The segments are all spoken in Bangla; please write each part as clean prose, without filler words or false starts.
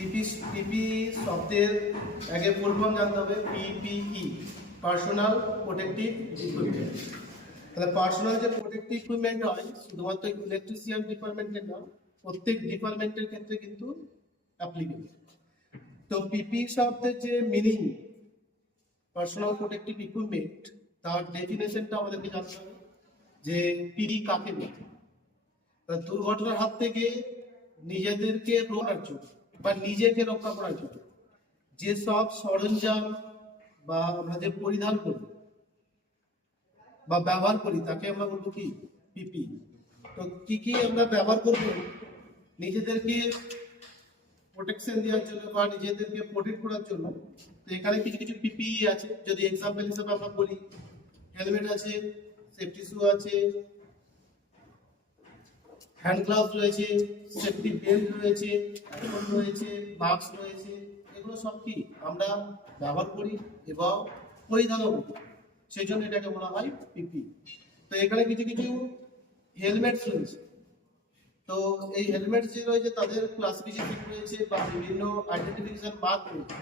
পিপি পিপি শব্দের আগে ফুল ফর্ম জানতে হবে। PPE personal protective equipment. তাহলে পার্সোনাল যে প্রোটেক্টিভ ইকুইপমেন্ট হয় শুধুমাত্র ইলেকট্রিশিয়ান ডিপার্টমেন্টের না, প্রত্যেক ডিপার্টমেন্টের ক্ষেত্রে কিন্তু অ্যাপ্লিকেবল। তো পিপি শব্দের যে মিনিং পার্সোনাল প্রোটেক্টিভ ইকুইপমেন্ট, তার ডেফিনেশনটা আমাদেরকে জানতে হবে যে পিপি কাকে বলে। দুর্ঘটনার হাত থেকে নিজেদেরকে রক্ষার জন্য বা নিজেকে রক্ষা করার জন্য যে সব সরঞ্জাম বা আমরা যে পরিধান করি বা ব্যবহার করি তাকে আমরা বলবো কি পিপি। তো কি কি আমরা ব্যবহার করব নিজেদেরকে প্রোটেকশন দেওয়ার জন্য বা নিজেদেরকে প্রোটেক্ট করার জন্য? তো এখানে কিছু কিছু পিপি আছে। যদি এক্সাম্পল হিসেবে আমরা বলি, হেলমেট আছে, সেফটি শু আছে, হ্যান্ড গ্লাভস রয়েছে, সেফটি বেল্ট রয়েছে, হেলমেট রয়েছে, মাস্ক রয়েছে। এগুলো সব কি আমরা ব্যবহার করি এবং পরিধানও করি, সেই জন্য এটাকে বলা হয় পিপি। তো এখানে কিছু কিছু হেলমেটস রয়েছে। তো এই হেলমেট যে রয়েছে তাদের ক্লাসিফিকেশন রয়েছে বা বিভিন্ন আইডেন্টিফিকেশন মার্ক রয়েছে।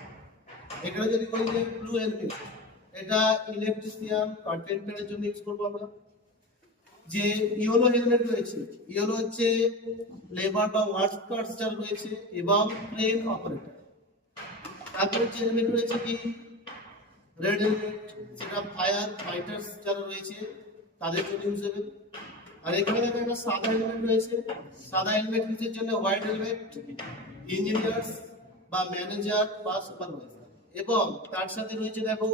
এখানে যদি বলি যে ব্লু হেলমেট, এটা ইলেকট্রিশিয়ান কার্পেন্টারের জন্য ইউজ করবো আমরা। যে ইয়েলো হেলমেট রয়েছে, ইয়েলো হচ্ছে লেবার বা ওয়ার্কার্স যারা রয়েছে এবং প্লেন অপারেটর। তারপরে যে হেলমেট রয়েছে কি রেড হেলমেট, সেটা ফায়ার ফাইটার্স যারা রয়েছে তাদের জন্য ইউজ হবে। আর এখানে দেখো একটা সাদা হেলমেট রয়েছে। সাদা হেলমেট কিসের জন্য? হোয়াইট হেলমেট ইঞ্জিনিয়ার্স বা ম্যানেজার বা সুপারভাইজার। এবং তার সাথে রয়েছে দেখো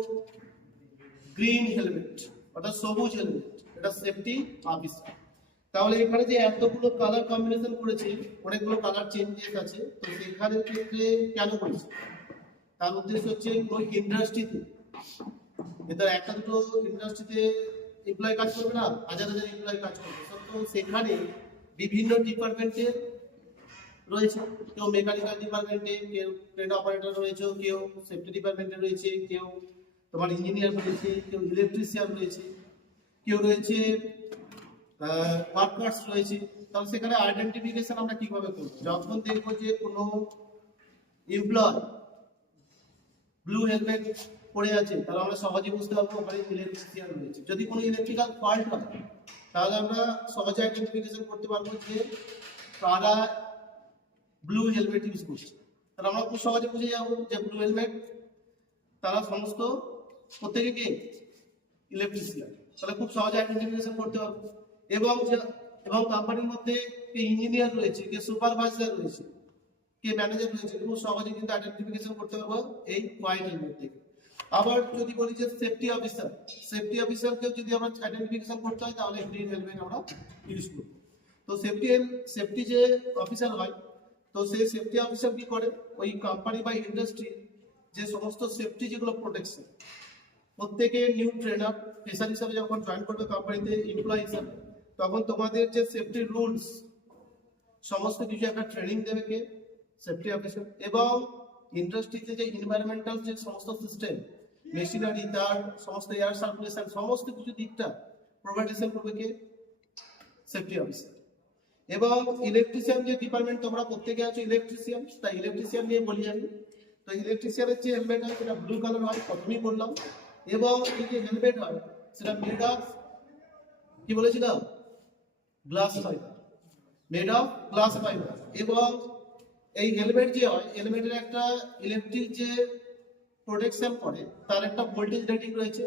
গ্রিন হেলমেট, অর্থাৎ সবুজ হেলমেট, এটা সেফটি অফিসার। তাহলে এখানে যে এতগুলো কালার কম্বিনেশন করেছে, অনেকগুলো কালার চেঞ্জেস আছে। তো সেখানের ক্ষেত্রে কেন করেছে? তার উদ্দেশ্য হচ্ছে কোন ইন্ডাস্ট্রিতে, এটা একটা দুটো ইন্ডাস্ট্রিতে এমপ্লয় কাজ করবে না, হাজার হাজার এমপ্লয় কাজ করবে। তো সেখানে বিভিন্ন ডিপার্টমেন্টে রয়েছে, কেউ মেকানিক্যাল ডিপার্টমেন্টে, কেউ ট্রেন অপারেটর রয়েছে, কেউ সেফটি ডিপার্টমেন্টে রয়েছে, কেউ তোমার ইঞ্জিনিয়ার রয়েছে, কেউ ইলেকট্রিশিয়ান রয়েছে, কেউ রয়েছে ওয়ার্কার্স রয়েছে। তাহলে সেখানে আইডেন্টিফিকেশন আমরা কিভাবে করব? যখন দেখবো যে কোনো এমপ্লয় ব্লু হেলমেট পড়ে আছে, তাহলে আমরা সহজে বুঝতে পারবো ওখানে ইলেকট্রিশিয়ান রয়েছে। যদি কোনো ইলেকট্রিক্যাল ফল্ট হয় তাহলে আমরা সহজে আইডেন্টিফিকেশন করতে পারবো যে কারা ব্লু হেলমেট ইউজ করছে। তাহলে আমরা খুব সহজে বুঝে যাবো যে ব্লু হেলমেট তারা সমস্ত প্রত্যেকে কে ইলেকট্রিশিয়ান। তাহলে খুব সহজে আইডেন্টিফিকেশন করতে পারবো। এবং কোম্পানির মধ্যে কে ইঞ্জিনিয়ার রয়েছে, কে সুপারভাইজার রয়েছে, কে ম্যানেজার রয়েছে, খুব সহজে কিন্তু আইডেন্টিফিকেশন করতে পারবো এই হোয়াইট হেলমেট থেকে। আবার যদি বলি যে সেফটি অফিসার, সেফটি অফিসারকেও যদি আমরা আইডেন্টিফিকেশন করতে হয় তাহলে গ্রিন হেলমেট আমরা ইউজ করব। তো সেফটি যে অফিসার হয়, তো সেই সেফটি অফিসার কি করে, ওই কোম্পানি বা ইন্ডাস্ট্রি যে সমস্ত সেফটি যেগুলো প্রোটেকশন, প্রত্যেকে নিউ ট্রেনার ফ্রেশার হিসাবে যখন জয়েন করবে কোম্পানিতে এমপ্লয়ি হিসাবে, তখন তোমাদের যে সেফটি রুলস সমস্ত কিছু একটা ট্রেনিং দেবে কে সেফটি অফিসার। এবং ইন্ডাস্ট্রিতে যে এনভায়রনমেন্টাল যে সমস্ত সিস্টেম, মেশিনারি, তার সমস্ত এয়ার সার্কুলেশন, সমস্ত কিছু দিকটা প্রোভাইডেশন করবে কে সেফটি অফিসার। এবং ইলেকট্রিশিয়ান যে ডিপার্টমেন্ট, তোমরা প্রত্যেকে আছো ইলেকট্রিশিয়ান, তাই ইলেকট্রিশিয়ান নিয়ে বলি আমি। তো ইলেকট্রিশিয়ানের যে হেলমেট হয় সেটা ব্লু কালার হয়, প্রথমেই বললাম। এবং এই যে হেলমেট হয় সেটা মেড অফ কি বলেছিলাম glass fibre, made of glass fibre. এবং এই হেলমেট যে হয়, হেলমেটের একটা ইলেকট্রিক যে প্রোটেকশন করে তার একটা ভোল্টেজ রেটিং রয়েছে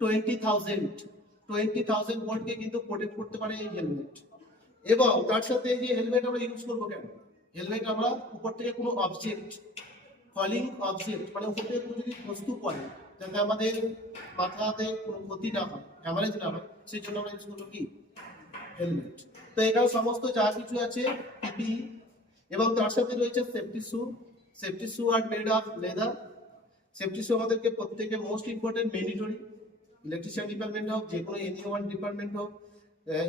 20,000 ভোল্টকে কিন্তু প্রোটেক্ট করতে পারে এই হেলমেট। এবং তার সাথে এই যে হেলমেট আমরা ইউজ করবো কেন? হেলমেট আমরা উপর থেকে কোনো অবজেক্ট, ফলিং অবজেক্ট, মানে উপর থেকে কোনো যদি বস্তু পড়ে যাতে আমাদের মাথাতে কোনো ক্ষতি না হয়, হ্যামারেজ না হয়, সেই জন্য আমরা ইউজ করবো কি হেলমেট। তো এখানে সমস্ত যা কিছু আছে পিপি। এবং তার সাথে রয়েছে safety shoe. Safety shoe are made of leather. Safety shoe আমাদেরকে প্রত্যেকে most important, mandatory. Electrician department হোক, যে কোনো এনি ওয়ান ডিপার্টমেন্ট হোক,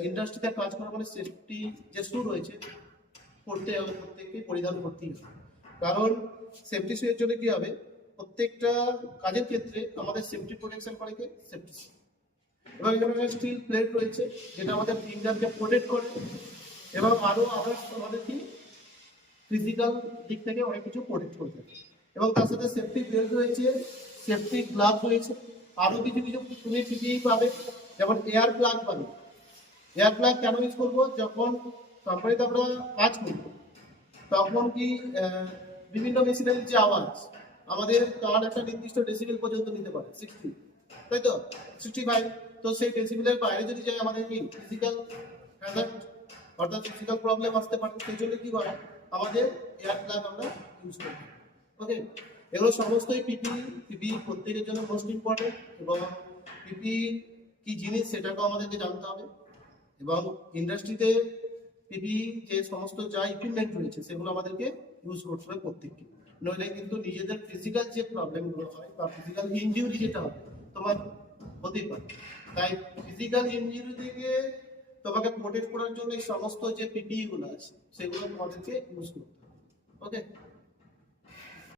ইন্ডাস্ট্রিতে কাজ করার মানে সেফটি যে শু রয়েছে পড়তে হবে, প্রত্যেককে পরিধান করতেই হবে। কারণ সেফটি শু এর জন্য কি হবে, প্রত্যেকটা কাজের ক্ষেত্রে আমাদের সেফটি প্রোটেকশন করে কে সেফটি শু। এবং এখানে স্টিল প্লেট রয়েছে যেটা আমাদের ফিঙ্গারকে প্রোটেক্ট করে। এবং আরো আদার্স আমাদের কি ফিজিক্যাল দিক থেকে অনেক কিছু প্রোটেক্ট করে থাকে। এবং তার সাথে সেফটি বেল্ট রয়েছে, সেফটি গ্লাভ রয়েছে, আরো কিছু কিছু তুমি পিপিই পাবে, যেমন এয়ার প্লাগ পাবে। এয়ার প্লাগ কেন ইউজ করবো? যখন কোম্পানিতে আমরা কাজ করবো তখন কি বিভিন্ন মেশিনের যে আওয়াজ আমাদের তার একটা নির্দিষ্ট ডেসিবেল পর্যন্ত নিতে পারে, 60, তাই তো 65। তো সেই ডেসিবেলের বাইরে যদি যাই আমাদের কি ফিজিক্যাল হ্যাজার্ড অর্থাৎ ফিজিক্যাল প্রবলেম আসতে পারে। সেই জন্য কি হয় আমাদের এয়ার প্লাগ আমরা ইউজ করি। ওকে, এগুলো সমস্তই পিপি প্রত্যেকের জন্য মোস্ট ইম্পর্টেন্ট। এবং পিপি কি জিনিস সেটাকেও আমাদেরকে জানতে হবে। এবং ইন্ডাস্ট্রিতে পিপি যে সমস্ত যা ইকুইপমেন্ট রয়েছে সেগুলো আমাদেরকে ইউজ করতে হবে প্রত্যেককে, নইলে কিন্তু নিজেদের ফিজিক্যাল যে প্রবলেমগুলো হয় বা ফিজিক্যাল ইনজুরি যেটা হয় তোমার হতেই পারে। তাই ফিজিক্যাল ইনজুরি থেকে তোমাকে প্রোটেক্ট করার জন্য এই সমস্ত যে পিপিই গুলো আছে সেগুলো তোমাদেরকে ইউজ করতে হবে। ওকে।